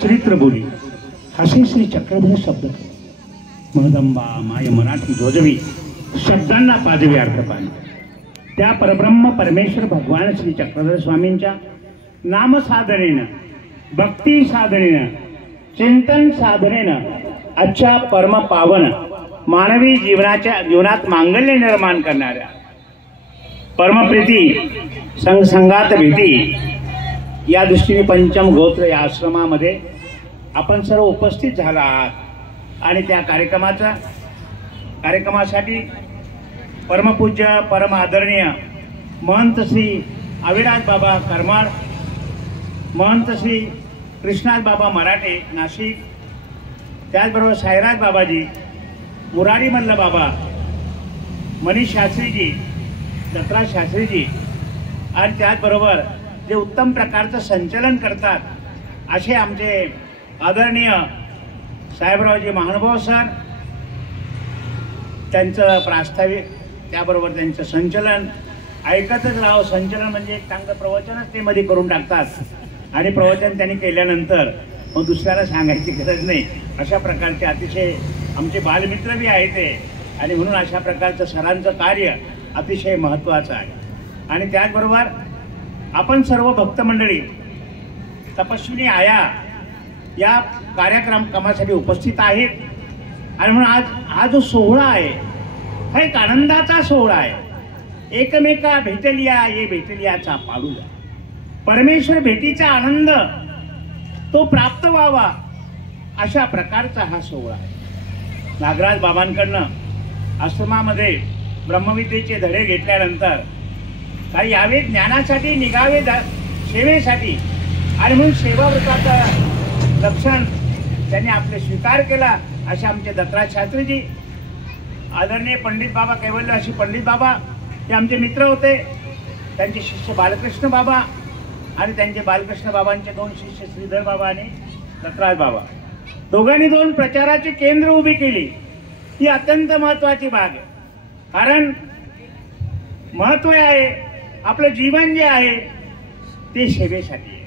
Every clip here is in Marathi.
चरित्र बोली हसे श्री चक्रधर शब्द महदंबा माय मराठी जोजवी शब्दांना पाजवी अर्थपान त्या परब्रह्म परमेश्वर भगवान श्री चक्रधर स्वामींच्या नाम साधनेनं भक्ती साधनेनं चिंतन साधनेनं आजच्या परम पावन मानवी जीवनात मांगल्य निर्माण करणाऱ्या परमप्रीती संघात भेटी या दृष्टीने पंचम गोत्र या आश्रमामध्ये आपण सर्व उपस्थित झाला आहात आणि त्या कार्यक्रमासाठी परमपूज्य परम आदरणीय महंत श्री अविराज बाबा करमाळ, महंत श्री कृष्णाज बाबा मराठे नाशिक, त्याचबरोबर साईराज बाबाजी, मुरारी मल्ल बाबा, मनीष शास्त्रीजी, दत्तराज शास्त्रीजी आणि त्याचबरोबर जे उत्तम प्रकारचं संचलन करतात असे आमचे आदरणीय साहेबरावजी महानुभाव सर, त्यांचं प्रास्ताविक त्याबरोबर त्यांचं संचलन ऐकतच राहावं. संचलन म्हणजे एक चांगलं प्रवचनच ते मध्ये करून टाकतात आणि प्रवचन त्यांनी केल्यानंतर मग दुसऱ्याला सांगायची गरज नाही. अशा प्रकारचे अतिशय आमचे बालमित्र बी आहे ते आणि म्हणून अशा प्रकारचं सरांचं कार्य अतिशय महत्त्वाचं आहे. आणि त्याचबरोबर आपण सर्व भक्त मंडळी तपस्विनी आया या कार्यक्रमासाठी उपस्थित आहेत आणि म्हणून हा जो सोहळा आहे हा एक आनंदाचा सोहळा आहे. एकमेका भेटलिया ये भेटलियाचा पाडूला परमेश्वर भेटीचा आनंद तो प्राप्त व्हावा अशा प्रकारचा हा सोहळा आहे. नागराज बाबांकडनं आश्रमामध्ये ब्रह्मविद्येचे धडे घेतल्यानंतर काही यावे ज्ञानासाठी निघावे सेवेसाठी आणि म्हणून सेवाव्रताचं लक्षण त्यांनी आपले स्वीकार केला. असे आमचे दत्तराज शास्त्रीजी, आदरणीय पंडित बाबा कैवल्य अशी पंडित बाबा हे आमचे मित्र होते. त्यांचे शिष्य बालकृष्ण बाबा आणि त्यांचे बालकृष्ण बाबांचे दोन शिष्य श्रीधर बाबा आणि दत्तराज बाबा, दोघांनी दोन प्रचाराची केंद्र उभी केली. ही अत्यंत महत्वाची बाब आहे. कारण महत्व आहे आपलं जीवन जे आहे ते सेवेसाठी आहे.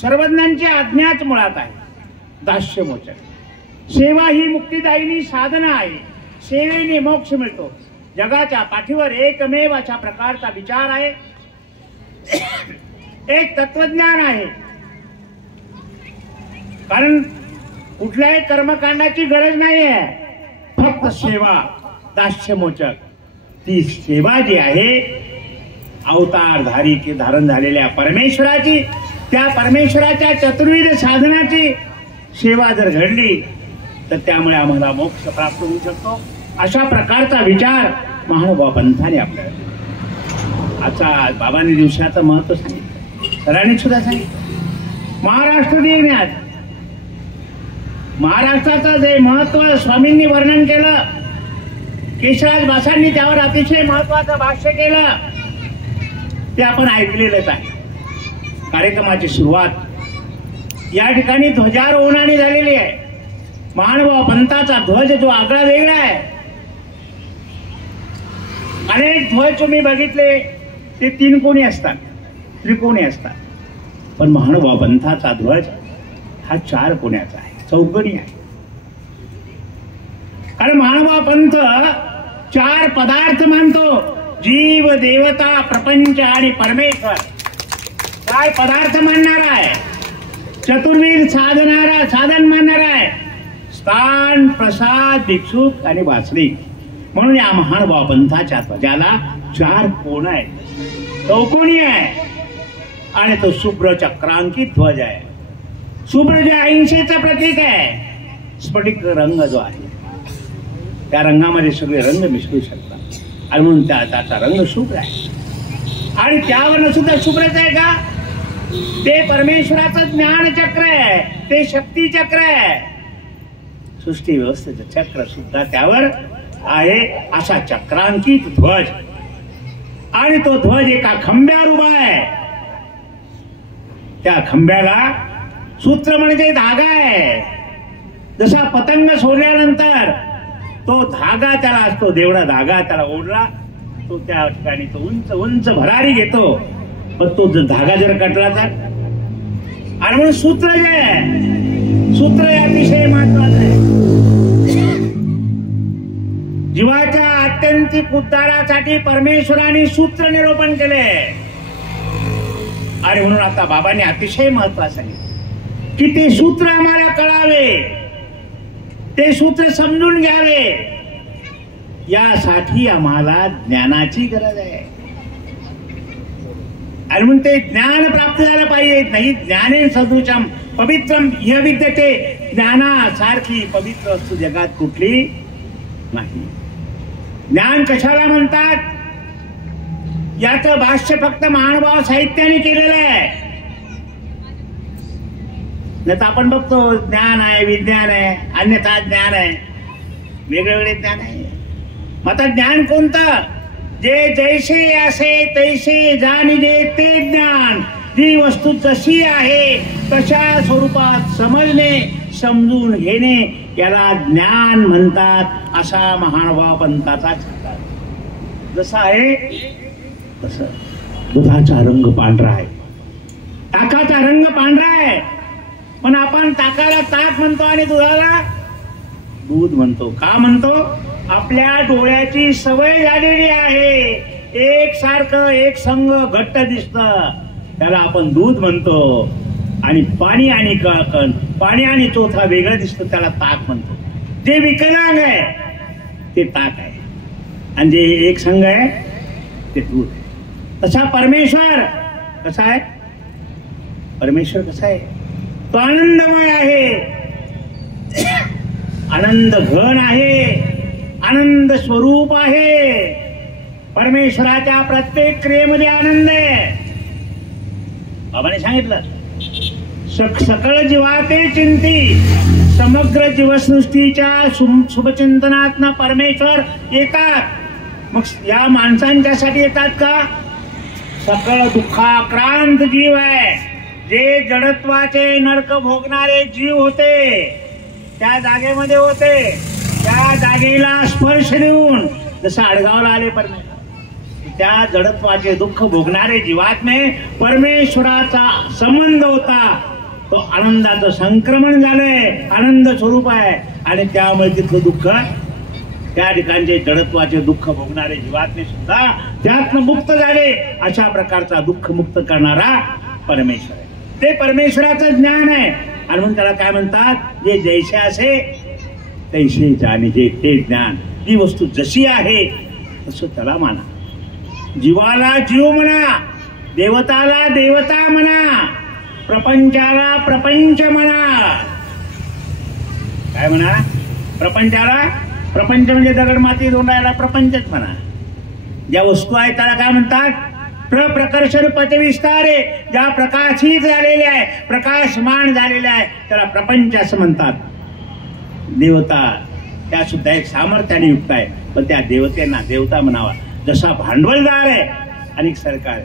सर्वज्ञांची आज्ञाच मुळात आहे दास्यमोचन. सेवा ही मुक्तिदायिनी साधना आहे. सेवेने मोक्ष मिळतो. जगाच्या पाठीवर एकमेव अशा प्रकारचा विचार आहे. एक तत्वज्ञान आहे. कारण कुठल्याही कर्मकांडाची गरज नाही आहे, फक्त सेवा दास्यमोचक. ती सेवा जी आहे अवतारधारी की धारण झालेल्या परमेश्वराची, त्या परमेश्वराच्या चतुर्विध साधनाची सेवा जर घडली तर त्यामुळे आम्हाला मोक्ष प्राप्त होऊ शकतो. अशा प्रकारचा विचार महानुभाव पंथाने आपल्याला आजचा बाबांनी दिवसाचं महत्व सांगितलं, सरांनी सुद्धा सांगितलं. महाराष्ट्र दिन आज महाराष्ट्राचं जे महत्व स्वामींनी वर्णन केलं, केशराज बासांनी त्यावर अतिशय महत्वाचं भाष्य केलं, ते आपण ऐकलेलंच आहे. कार्यक्रमाची सुरुवात या ठिकाणी ध्वजारोहणाने झालेली आहे. महानुभाव पंथाचा ध्वज जो आगळा वेगळा आहे. अनेक ध्वज तुम्ही बघितले ते तीन कोणी असतात, त्रिकोणी असतात, पण महानुभाव पंथाचा ध्वज हा चार कोण्याचा आहे, चौकोनी आहे. कारण महानुभाव पंथ चार पदार्थ मानतो: जीव, देवता, प्रपंच आणि परमेश्वर. काय पदार्थ मानणार आहे? चतुर्विध साधन मानणार आहे: स्थान, प्रसाद, भिक्षुक आणि वासनिक. म्हणून या महानुभाव पंथाच्या ध्वजाला चार कोण आहेत, चौकोनी आहे आणि तो शुभ्र चक्रांकित ध्वज आहे. शुभ्र जे अहिंसेचं प्रतीक आहे. स्फटिक रंग जो आहे त्या रंगामध्ये सगळे रंग मिसळू शकतात आणि म्हणून त्याचा रंग शुभ्र आहे. आणि त्यावरनं सुद्धा शुभ्रच आहे का? ते परमेश्वराचं ज्ञान चक्र आहे, ते शक्ती चक्र आहे. सृष्टी व्यवस्थेचं चक्र सुद्धा त्यावर आहे. असा चक्रांकित ध्वज आणि तो ध्वज एका खांब्यावर उभा आहे. त्या खांब्याला सूत्र म्हणजे धागा आहे. जसा पतंग सोडल्यानंतर तो धागा त्याला असतो, देवढा धागा त्याला ओढला तो त्या ठिकाणी तो उंच उंच भरारी घेतो. पण तो धागा जर कटला तर आणि म्हणून सूत्र जे आहे, सूत्र हे अतिशय महत्वाचं आहे. जीवाच्या आत्यंतिक उद्धारासाठी परमेश्वराने सूत्र निरूपण केले. आणि म्हणून आता बाबांनी अतिशय महत्वाचं सांगितलं की ते सूत्र आम्हाला कळावे, ते सूत्र समजून घ्यावे, यासाठी आम्हाला ज्ञानाची गरज आहे. आणि म्हणून ते ज्ञान प्राप्त झालं पाहिजे. नाही ज्ञाने सदृशम पवित्रम ह्य विद्यते, ज्ञानासारखी पवित्र वस्तू जगात कुठली नाही. ज्ञान कशाला म्हणतात याचं भाष्य फक्त महानुभाव साहित्याने केलेलं आहे. नाही तर आपण बघतो ज्ञान आहे, विज्ञान आहे, अन्यथा ज्ञान आहे, वेगळे वेगळे ज्ञान आहे. मग आता ज्ञान कोणतं? जे जैसे असे तैसे जाणिजे ते ज्ञान. जी वस्तू जशी आहे तशा स्वरूपात समजणे, समजून घेणे याला ज्ञान म्हणतात. असा महानुभाव पंथाचा छंद आहे. जसा आहे तसं दुधाचा रंग पांढरा आहे, ताकाचा रंग पांढरा आहे, पण आपण ताकाला ताक म्हणतो आणि दुधाला दूध म्हणतो. का म्हणतो? आपल्या डोळ्याची सवय झालेली आहे. एक सारखं एक संघ घट्ट दिसतं त्याला आपण दूध म्हणतो. आणि पाणी आणि चोथा वेगळं दिसतं त्याला ताक म्हणतो. जे विकलांग आहे ते ताक आहे आणि जे एक संघ आहे ते दूध आहे. तसा परमेश्वर कसा आहे? परमेश्वर कसा आहे? तो आनंदमय आहे, आनंद घन आहे, आनंद स्वरूप आहे. परमेश्वराच्या प्रत्येक क्रियेमध्ये आनंद आहे. बाबाने सांगितलं सकळ जीवाते चिंती, समग्र जीवसृष्टीच्या शुभचिंतनात परमेश्वर येतात. मग या माणसांच्यासाठी येतात का? सकळ दुःखाक्रांत जीव आहे, जे जडत्वाचे नरक भोगणारे जीव होते त्या जागेमध्ये होते. त्या जागेला स्पर्श देऊन जसं आडगावला आले परमेश्वर, त्या जडत्वाचे दुःख भोगणारे जीवात्मे परमेश्वराचा संबंध होता. तो आनंदाचं संक्रमण झालंय, आनंद स्वरूप आहे. आणि त्यामुळे तिथलं दुःख, त्या ठिकाणचे जडत्वाचे दुःख भोगणारे जीवात्मे सुद्धा त्यातनं मुक्त झाले. अशा प्रकारचा दुःख मुक्त करणारा परमेश्वर आहे. ते परमेश्वराचं ज्ञान आहे. आणि म्हणून त्याला काय म्हणतात? जे जैसे असे तैसे जाणिजे ते ज्ञान. ही वस्तू जशी आहे तसं त्याला माना. जीवाला जीव म्हणा, देवताला देवता म्हणा, प्रपंचाला प्रपंच म्हणा. काय म्हणा? प्रपंचाला प्रपंच म्हणजे दगड माती दोंडायला प्रपंचच म्हणा. ज्या वस्तू आहेत त्याला काय म्हणतात? प्रकर्षण पचविस्तारे. ज्या प्रकाशित झालेल्या आहे, प्रकाशमान झालेल्या आहे त्याला प्रपंच असं म्हणतात. देवता त्या सुद्धा एक सामर्थ्याने युक्त आहे, पण त्या देवतेना देवता म्हणावा. जसा भांडवलदार आहे आणि सरकार आहे,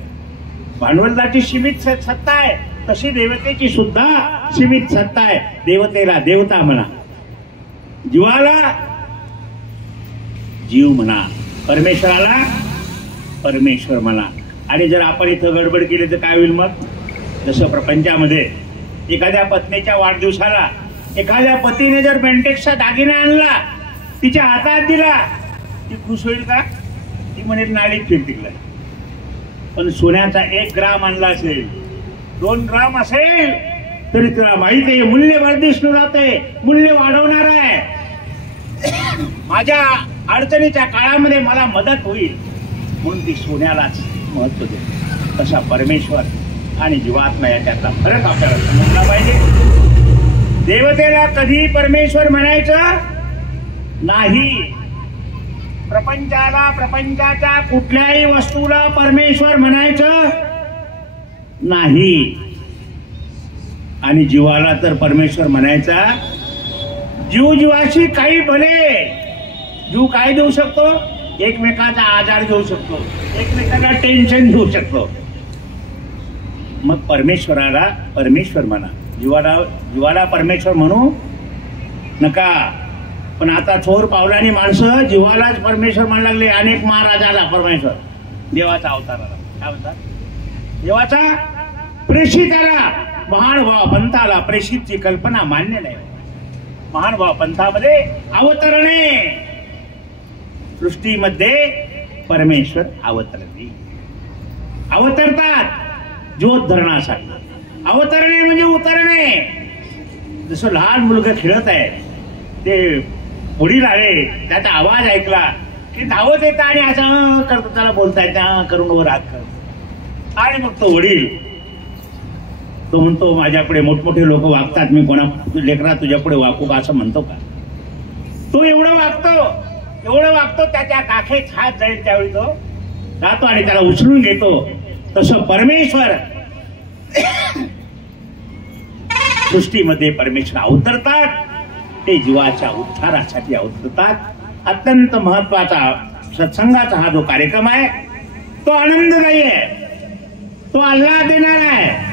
भांडवलदाराची सीमित सत्ता आहे, तशी देवतेची सुद्धा सीमित सत्ता आहे. देवतेला देवता म्हणा, जीवाला जीव म्हणा, परमेश्वराला परमेश्वर म्हणा. आणि जर आपण इथं गडबड केली तर काय होईल मग? जसं प्रपंचामध्ये एखाद्या पत्नीच्या वाढदिवसाला एखाद्या पतीने जर बेंटेक्सचा दागिना आणला, तिच्या हातात दिला, ती खुश होईल का? ती म्हणेल नाडीत फिरतिकला. पण सोन्याचा 1 ग्राम आणला असेल, 2 ग्राम असेल तरी तुला माहिती आहे मूल्य वर्धिष्णू जाते, मूल्य वाढवणार आहे. माझ्या अडचणीच्या काळामध्ये मला मदत होईल म्हणून ती सोन्यालाच महत्व देते. तसा परमेश्वर आणि जीवात्मा याच्यातला फरक आपल्याला समजला पाहिजे. देवतेला कधी परमेश्वर म्हणायचं नाही. प्रपंचाला, प्रपंचाच्या कुठल्याही वस्तूला परमेश्वर म्हणायचं नाही. आणि जीवाला तर परमेश्वर म्हणायचा. जीव जीवाशी काही भले, जीव काय देऊ शकतो? एकमेकाचा आजार देऊ शकतो, एकमेकाला टेन्शन देऊ शकतो. मग परमेश्वराला परमेश्वर म्हणा, जीवाला परमेश्वर म्हणू नका. पण आता चोर पावलानी माणसं जीवालाच परमेश्वर म्हणू लागले. अनेक महाराजाला परमेश्वर, देवाचा अवताराला काय म्हणतात? देवाचा प्रेषिताला महानुभाव पंथाला प्रेषितची कल्पना मान्य नाही. महानुभाव पंथामध्ये अवतरणे, सृष्टीमध्ये परमेश्वर अवतरतात ज्योत धरणासाठी. अवतरणे म्हणजे उतरणे. जसं लहान मुलगा खेळत आहे, ते वडील आले, त्याचा आवाज ऐकला की धावत येतं आणि असं करतो, त्याला बोलता येतं करून वर हात करत. आणि मग तो वडील तो म्हणतो माझ्यापुढे मोठमोठे लोक वागतात, मी कोणा लेकरा तुझ्या पुढे वागू का असं म्हणतो का? तो एवढं वागतो त्याच्या काखेत हात जाईल त्यावेळी तो जातो आणि त्याला उचलून घेतो. तसं परमेश्वर सृष्टीमध्ये परमेश्वर अवतरतात. ते जीवाच्या उद्धारासाठी अवतरतात. अत्यंत महत्वाचा सत्संगाचा हा जो कार्यक्रम आहे तो आनंददायी आहे, तो आल्हाद देणारा आहे.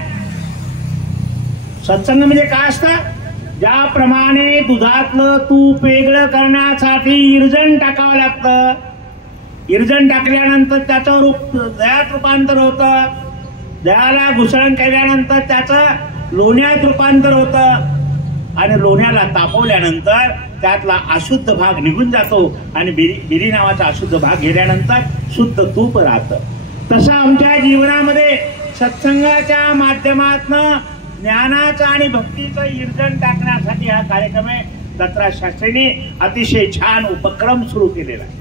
सत्संग म्हणजे काय असतं? ज्याप्रमाणे दुधातलं तूप वेगळं करण्यासाठी इरजण टाकावं लागतं. इरजण टाकल्यानंतर त्याचं दह्यात रूपांतर होतं. दह्याला घुसळण केल्यानंतर त्याचं लोण्यात रूपांतर होतं. आणि लोण्याला तापवल्यानंतर त्यातला अशुद्ध भाग निघून जातो आणि बिरी नावाचा अशुद्ध भाग गेल्यानंतर शुद्ध तूप राहतं. तसं आमच्या जीवनामध्ये सत्संगाच्या माध्यमातून ज्ञानाचं आणि भक्तीचं इरजण टाकण्यासाठी हा कार्यक्रम आहे. दत्तराज शास्त्रींनी अतिशय छान उपक्रम सुरू केलेला आहे.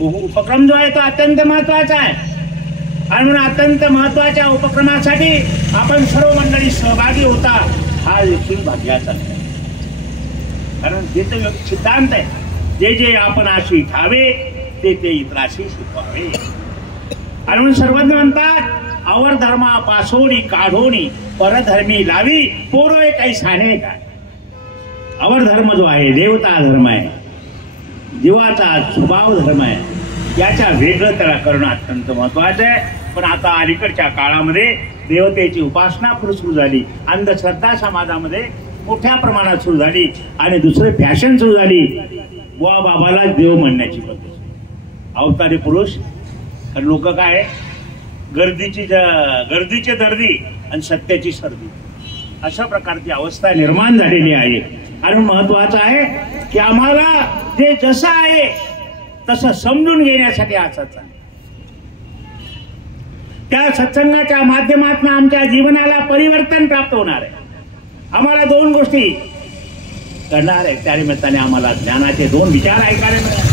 उपक्रम जो आहे तो अत्यंत महत्वाचा आहे. आणि म्हणून अत्यंत महत्वाच्या उपक्रमासाठी आपण सर्व मंडळी सहभागी होता हा देखील भाग्याचा आहे. कारण जे तो सिद्धांत आहे, जे जे आपण आशी ठावे ते ते इतराशी शिकवावे. आणि म्हणून सर्वज्ञ म्हणतात आवर धर्मा पासोडी काढोनी परधर्मी लावी पोरोय काही साने काय. आवर धर्म जो आहे देवता धर्म आहे, जीवाचा स्वभाव धर्म आहे, याच्या वेगळं त्याला करणं अत्यंत महत्वाचं आहे. पण आता अलीकडच्या काळामध्ये देवतेची उपासना सुरू झाली, अंधश्रद्धा समाजामध्ये मोठ्या प्रमाणात सुरू झाली आणि दुसरी फॅशन सुरू झाली. बुवा बाबाला देव म्हणण्याची पद्धत, अवतारी पुरुष. लोक काय गर्दीचे दर्दी आणि सत्याची सर्दी अशा प्रकारची अवस्था निर्माण झालेली आहे. आणि महत्वाचं आहे की आम्हाला जे जसं आहे तसं समजून घेण्यासाठी हा सत्संग, त्या सत्संगाच्या माध्यमातून आमच्या जीवनाला परिवर्तन प्राप्त होणार आहे. आम्हाला दोन गोष्टी करणार आहे. त्या निमित्ताने आम्हाला ज्ञानाचे दोन विचार ऐकायला मिळाले.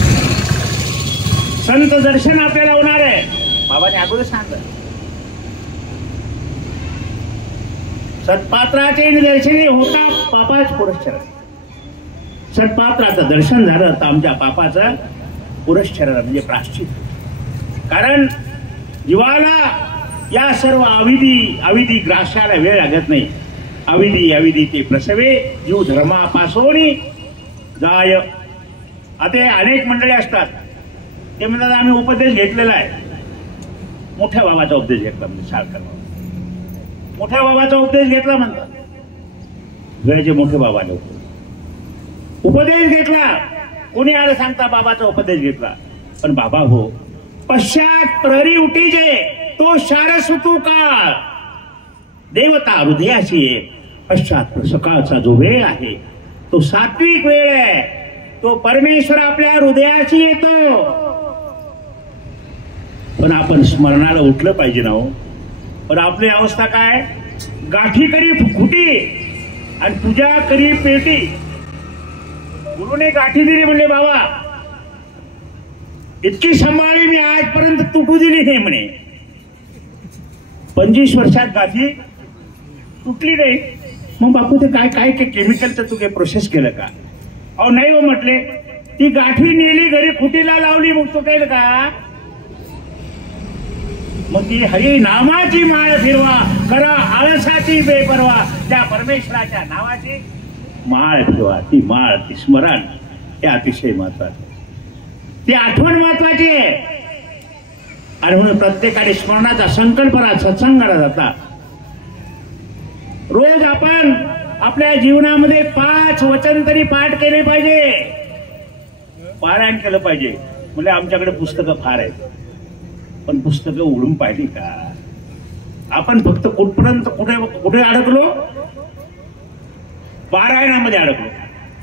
संत दर्शन आपल्याला होणार आहे. बाबाने अगोदर सांगितलं सत्पात्राचे दर्शने होता पापाच पुरस्कार. सत्पात्राचं दर्शन झालं तर आमच्या पापाचं पुरस्कार म्हणजे प्राश्चित. कारण जीवाला या सर्व अविधी ग्रासाला वेळ लागत नाही. अविधी ते प्रसवे जीव धर्मापासोनी जाय. आता अनेक मंडळी असतात ते म्हणतात आम्ही उपदेश घेतलेला आहे. मोठ्या बाबाचा उपदेश घेतला म्हणजे सारखा मोठ्या बाबाचा उपदेश घेतला म्हणतात. वेळेचे मोठे बाबाने उपदेश घेतला. कोणी आलं सांगता बाबाचा उपदेश घेतला. पण बाबा हो पश्चात प्रहरी उठीजे तो शारसुतू काळ देवता हृदयाशी आहे. पश्चात सकाळचा जो वेळ आहे तो सात्विक वेळ आहे. तो परमेश्वर आपल्या हृदयाशी येतो. पण आपण स्मरणाला उठलं पाहिजे ना हो. पण आपली अवस्था काय, गाठी करी फुटी आणि पूजा करी पेटी. गुरुने गाठी दिली म्हणले बाबा इतकी सांभाळली मी आजपर्यंत तुटू दिली नाही म्हणे. 25 वर्षात गाठी तुटली नाही. मग बापू ते काय केमिकलचं तू काही प्रोसेस केलं का? अहो नाही हो म्हटले. ती गाठी नेली घरी खुटीला लावली मग तुटेल का? मग ती हरी नामाची माळ फिरवा करा आळसाची बेपरवा. त्या परमेश्वराच्या नावाची माळ फिरवा. ती माळ ती स्मरण हे अतिशय महत्वाचं. ती आठवण महत्वाची आहे. आणि म्हणून प्रत्येकाने स्मरणाचा संकल्पना सत्संगाला जाता. रोज आपण आपल्या जीवनामध्ये 5 वचन तरी पाठ केले पाहिजे, पारायण केलं पाहिजे. म्हणजे आमच्याकडे पुस्तकं फार आहेत पण पुस्तकं उघडून पाहिली का? आपण फक्त कुठपर्यंत कुठे कुठे अडकलो? पारायणामध्ये अडकलो.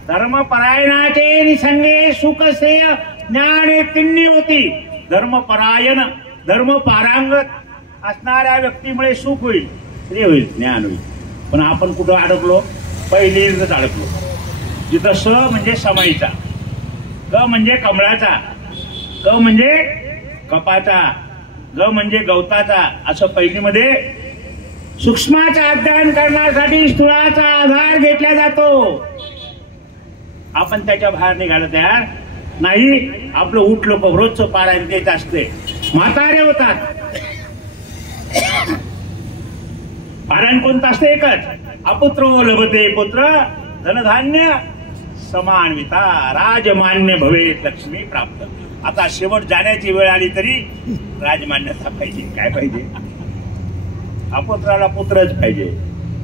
धर्मपरायणाचे निसंगे सुख श्रेय ज्ञान तिन्ही होती. धर्मपरायण धर्मपारांगत असणाऱ्या व्यक्तीमुळे सुख होईल, श्रेय होईल, ज्ञान होईल. पण आपण कुठं अडकलो? पहिलीच अडकलो, जिथं स म्हणजे समाईचा, क म्हणजे कमळाचा, क म्हणजे कपाचा, ग म्हणजे गवताचा. असं पहिलीमध्ये सूक्ष्माचा अध्ययन करण्यासाठी स्थूळाचा आधार घेतला जातो. आपण त्याच्या बाहेर निघायला तयार नाही. आपलं उठलं रोजचं पारायण तेच असते. म्हातारे होतात, पारायण कोणतं असतं? एकच. अपुत्रो लभते पुत्र धनधान्य समान्विता राजमान्य भवेत लक्ष्मी प्राप्त. आता शेवट जाण्याची वेळ आली तरी राजमान्यता पाहिजे. काय पाहिजे? अपुत्राला पुत्रच पाहिजे.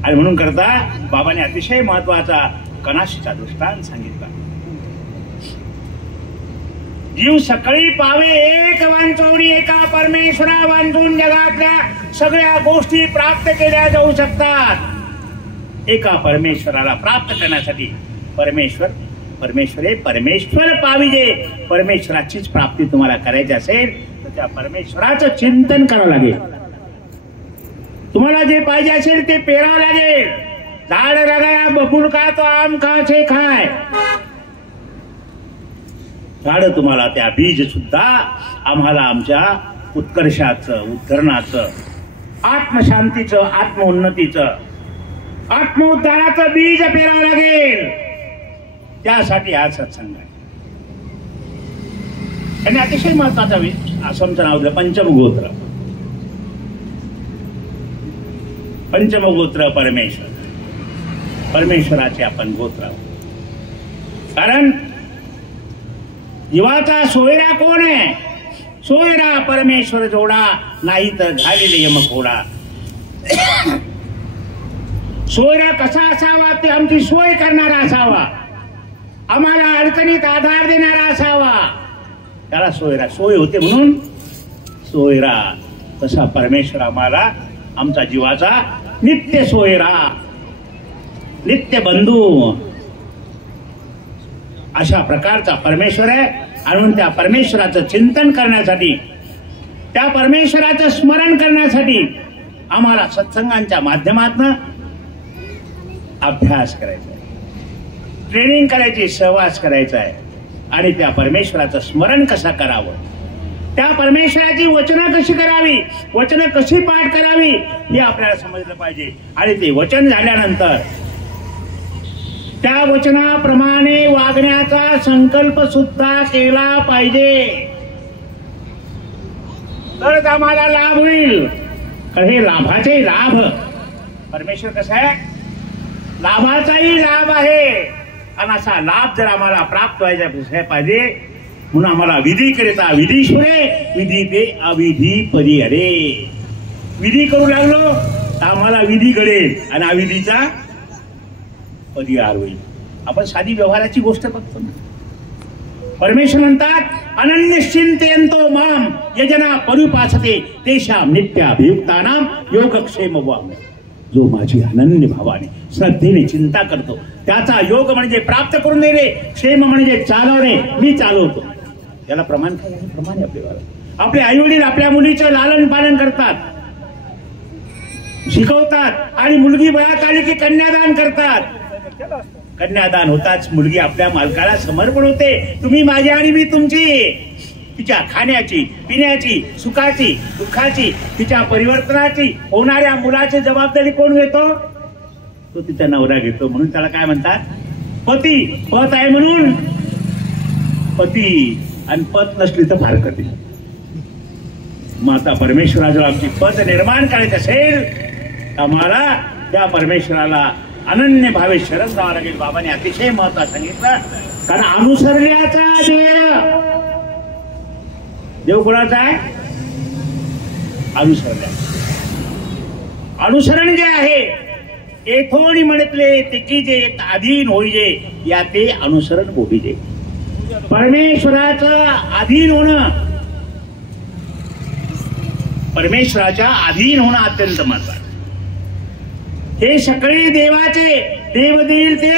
आणि म्हणून करता बाबांनी अतिशय महत्वाचा कनाशीचा दृष्टांत सांगितला. जीव सकळी पावे एक वांचवणी एका परमेश्वरा वांचून जगातल्या सगळ्या गोष्टी प्राप्त केल्या जाऊ शकतात. एका परमेश्वराला प्राप्त करण्यासाठी परमेश्वर पाविजे. परमेश्वराचीच प्राप्ती तुम्हाला करायची असेल तर त्या परमेश्वराचं चिंतन करावं लागेल. तुम्हाला जे पाहिजे असेल ते पेरावं लागेल. झाड लगाया बबूल का तो आम खाचे खाय. झाड तुम्हाला त्या बीज सुद्धा आम्हाला आमच्या उत्कर्षाचं, उद्धरणाचं, आत्मशांतीचं, आत्मोन्नतीचं, आत्मउद्धाराचं बीज पेरावं लागेल. त्यासाठी हा सत्संग आहे. आणि अतिशय महत्वाचा आश्रमचं नाव दिलं पंचमगोत्र. पंचमगोत्र परमेश्वर, परमेश्वराचे आपण गोत्र. कारण जीवाचा सोयरा कोण आहे? सोयरा परमेश्वर जोडा, नाही तर घालेले यमकोडा. सोयरा कसा असावा? ते आमची सोय करणारा असावा, आम्हाला अडचणीत आधार देणारा असावा, त्याला सोयरा. सोय होते म्हणून सोयरा. तसा परमेश्वर आम्हाला आमचा जीवाचा नित्य सोयरा, नित्य बंधू अशा प्रकारचा परमेश्वर आहे. आणि त्या परमेश्वराचं चिंतन करण्यासाठी, त्या परमेश्वराचं स्मरण करण्यासाठी आम्हाला सत्संगांच्या माध्यमातून अभ्यास करायचा आहे, ट्रेनिंग करायची, सहवास करायचा आहे. आणि त्या परमेश्वराचं स्मरण कसं करावं, त्या परमेश्वराची वचनं कशी करावी, वचनं कशी पाठ करावी हे आपल्याला समजलं पाहिजे. आणि ते वचन झाल्यानंतर त्या वचनाप्रमाणे वागण्याचा संकल्प सुद्धा केला पाहिजे, तरच आम्हाला लाभ होईल. कारण हे लाभाचे लाभ, परमेश्वर कसं आहे? लाभाचाही लाभ आहे. आणि असा लाभ जर आम्हाला प्राप्त व्हायचा पाहिजे म्हणून आम्हाला विधी करिता विधीश्वरे विधी ते अविधी परी अरे. विधी करू लागलो तर आम्हाला विधी घडेल आणि अविधीचा परिहार होईल. आपण साधी व्यवहाराची गोष्ट बघतो ना. परमेश्वर म्हणतात अनन्यश्चिंतयन्तो माम यजना परिपासते तेषां नित्याभियुक्तानां योगक्षेम वाम. जो माझी अनन्य भावाने श्रद्धेने चिंता करतो त्याचा योग म्हणजे प्राप्त करून देणे, क्षेम म्हणजे चालवणे. मी चालवतो. याला प्रमाण काय आहे? प्रमाण आहे आपल्याला. आपले आई वडील आपल्या मुलीचं लालन पालन करतात, शिकवतात आणि मुलगी वयात आली की कन्यादान करतात. कन्यादान होताच मुलगी आपल्या मालकाला समर्पण होते. तुम्ही माझी आणि मी तुमची. तिच्या खाण्याची, पिण्याची, सुखाची, दुःखाची, तिच्या परिवर्तनाची, होणाऱ्या मुलाची जबाबदारी कोण घेतो? तो तिचा नवरा घेतो. म्हणून त्याला काय म्हणतात? पती. पत आहे म्हणून पती. आणि पत नसली तर फारकती. मग आता परमेश्वराजवळ आमची पत निर्माण करायची असेल आम्हाला त्या परमेश्वराला अनन्य भावे शरण जावं लागेल. बाबांनी अतिशय महत्त्वाचं सांगितलं. कारण अनुसरण्याचा देव कोणाचा आहे? अनुसरण जे आहे येथोनी म्हणतले ते जे अधीन होईजे या ते अनुसरण बोलीजे. परमेश्वराचं अधीन होणं परमेश्वराच्या अधीन होणं अत्यंत महत्वाचं. हे सगळे देवाचे, देव देईल ते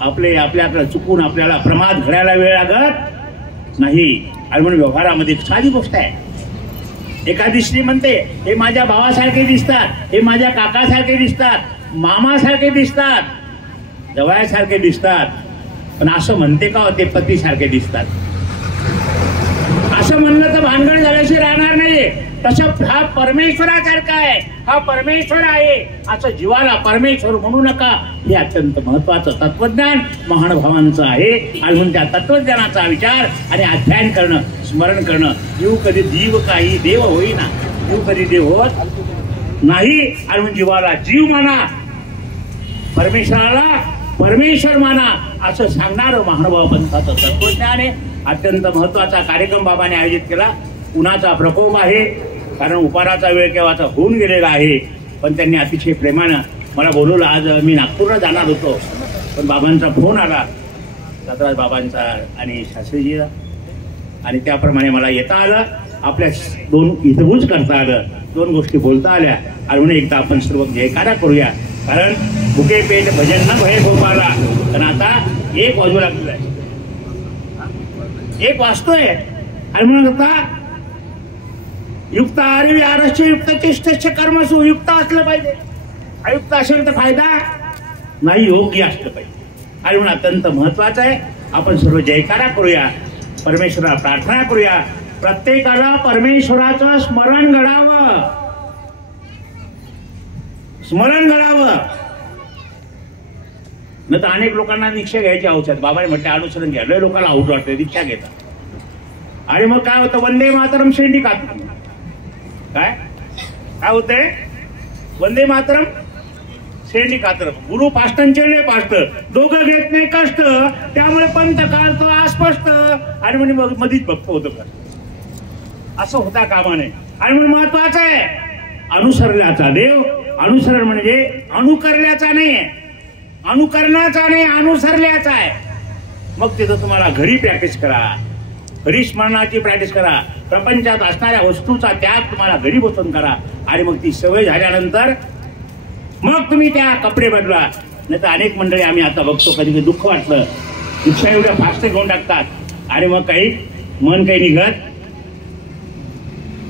आपल्याकडे चुकून आपल्याला प्रमाद घडायला वेळ लागत नाही. आणि म्हणून व्यवहारामध्ये साधी गोष्ट आहे. एखादी स्त्री म्हणते हे माझ्या भावासारखे दिसतात, हे माझ्या काकासारखे दिसतात, मामासारखे दिसतात, जवळसारखे दिसतात, पण असं म्हणते का ते पतीसारखे दिसतात? असं म्हणलं तर भानगड झाल्याशी राहणार नाही. तसं हा परमेश्वरासारखा आहे, हा परमेश्वर आहे असं जीवाला परमेश्वर म्हणू नका. हे अत्यंत महत्वाचं तत्वज्ञान महानुभावांचं आहे. आणि म्हणून त्या तत्वज्ञानाचा विचार आणि अध्ययन करणं, स्मरण करणं. जीव कधी जीव काही देव होईना, जीव कधी देव होत नाही. आणि म्हणून जीवाला जीव माना, परमेश्वराला परमेश्वर माना असं सांगणारं महानुभाव पंथाचं तत्वज्ञान आहे. अत्यंत महत्वाचा कार्यक्रम बाबांनी आयोजित केला. उन्हाचा प्रकोप आहे, कारण उपाराचा वेळ केव्हाचा होऊन गेलेला आहे, पण त्यांनी अतिशय प्रेमानं मला बोलवलं. आज मी नागपूरला जाणार होतो, पण बाबांचा फोन आला, दत्तराज बाबांचा आणि शास्त्रीजीचा, आणि त्याप्रमाणे मला येता आलं. आपल्या दोन हितगुज करता आलं, दोन गोष्टी बोलता आल्या. आणि म्हणून एकदा आपण सर्व जयकारा करूया, कारण भुके पेट भजन न भय गोपाला. पण आता 1 वाजू लागलेला आहे, 1 वाजतोय. आणि म्हणून आता युक्त आरवी आरस्य युक्त चेष्टस्य कर्मसु युक्त असलं पाहिजे. अयुक्त असेल तर फायदा नाही, योग्य असलं पाहिजे. आणि म्हणून अत्यंत महत्वाचं आहे. आपण सर्व जयकारा करूया, परमेश्वराला प्रार्थना करूया. प्रत्येकाला परमेश्वराचं स्मरण घडावं, स्मरण घडावं. न तर अनेक लोकांना दीक्षा घ्यायची औषध बाबाने म्हटलं अनुसरण घ्या. लय लोकांना आऊट वाटते, दीक्षा घेतात. आणि मग काय होतं, वंदे मातरम शेंडी खात. काय काय होतंय, वंदे मातरम शेंडी कातरम. गुरु पाष्टांचे पाष्ट, दोघं घेत नाही कष्ट, त्यामुळे पंथ काढतो अस्पष्ट. आणि म्हणजे मधीच भक्त होतं का, असं होता कामा नये. आणि म्हणून महत्वाचं आहे अनुसरल्याचा देव. अनुसरण म्हणजे अनुकरल्याचा नाही, अनुकरणाचा नाही, अनुसरल्याचा आहे. मग तिथं तुम्हाला घरी प्रॅक्टिस करा, हरिस्मरणाची प्रॅक्टिस करा. प्रपंचात असणाऱ्या वस्तूचा त्याग तुम्हाला घरी बसून करा. आणि मग ती सवय झाल्यानंतर मग तुम्ही त्या कपडे बदला. नाही तर अनेक मंडळी आम्ही आता बघतो, कधी कधी दुःख वाटलं, रिक्षा एवढ्या फास्ट घेऊन टाकतात आणि मग काही मन काही निघत.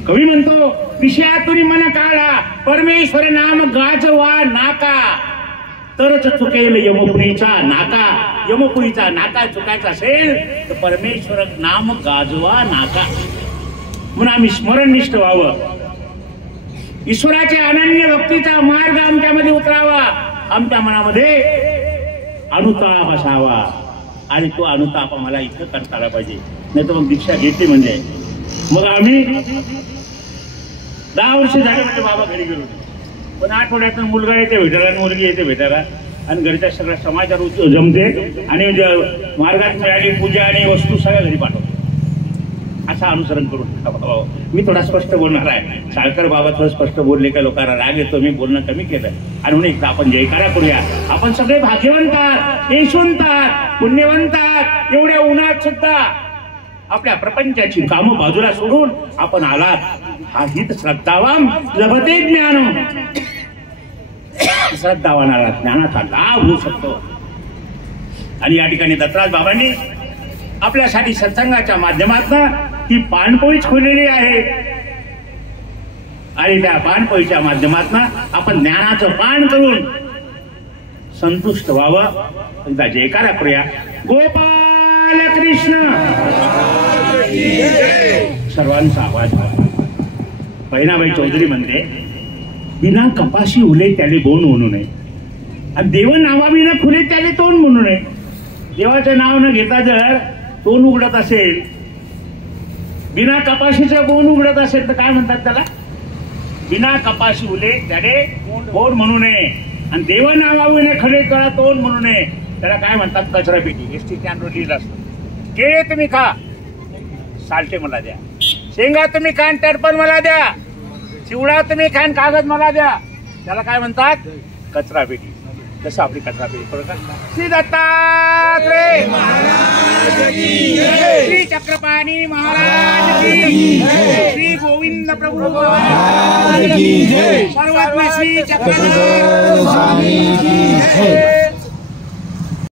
कवी म्हणतो, विषयातून मन काढा, परमेश्वर नाम गाजवा नाका, तरच चुकेल यमपुरीचा नाका. यमपुरीचा नाका चुकायचा असेल तर परमेश्वर नाम गाजवा नाका. म्हणून आम्ही स्मरणनिष्ठ व्हावं, ईश्वराच्या अनन्य भक्तीचा मार्ग आमच्यामध्ये उतरावा, आमच्या मनामध्ये अनुताप असावा. आणि तो अनुताप आम्हाला इथं करता आला पाहिजे. नाही तर मग दीक्षा घेतली म्हणजे मग आम्ही 10 वर्ष झाले म्हणजे बाबा घरी गेलो, पण आठवड्यातून मुलगा येते भेटायला आणि मुलगी येते भेटायला, आणि घरच्या सगळ्या समाजाला जमते. आणि मार्गात मिळाली पूजा आणि वस्तू सगळ्या घरी पाठवतो. असं अनुसरण करून मी थोडा स्पष्ट बोलणार आहे. साळकर बाबा थोडं स्पष्ट बोलले का लोकांना राग येतो, मी बोलणं कमी केलं. आणि म्हणून एकदा आपण जयकारा करूया. आपण सगळे भाग्यवंतात, यशवंतात, पुण्यवंतात. एवढ्या उन्हात सुद्धा आपल्या प्रपंचाची कामं बाजूला सोडून आपण आलात. हा हित श्रद्धावान लभते ज्ञान. श्रद्धावानाला ज्ञानाचा लाभ होऊ शकतो. आणि या ठिकाणी दत्तराज बाबांनी आपल्यासाठी सत्संगाच्या माध्यमातून ही पाणपोईच खोललेली आहे. आणि त्या पाणपोईच्या माध्यमातून आपण ज्ञानाचं पान करून संतुष्ट व्हावं. एकदा जयकारा करूया. गोपाल कृष्ण. सर्वांचा आवाज. बहिणाबाई चौधरी म्हणते, बिना कपाशी उले त्याले बोन म्हणू नये, आणि देव नावाविना खुले त्याले तोंड म्हणू नये. देवाचं नाव न घेता जर तोंड उघडत असेल, बिना कपाशीचं बोन उघडत असेल तर काय म्हणतात त्याला? बिना कपाशी उले त्याले बोन म्हणू नये, आणि देव नावाविना खरे त्याला तोंड म्हणू नये. त्याला काय म्हणतात? कचरा पेटी. एसटी स्टँडवर लिहिलं असतं. केळे तुम्ही खा, साल्टे मला द्या. शेंगा तुम्ही खान, टरपण मला द्या. चिवडा तुम्ही खान, कागद मला द्या. त्याला काय म्हणतात? कचरा पेटी. तसं आपली कथा बरोबर. श्री दत्तात्रय श्री चक्रपाणी महाराज की, श्री गोविंद प्रभु सर्वज्ञ श्री चक्रधर स्वामी की.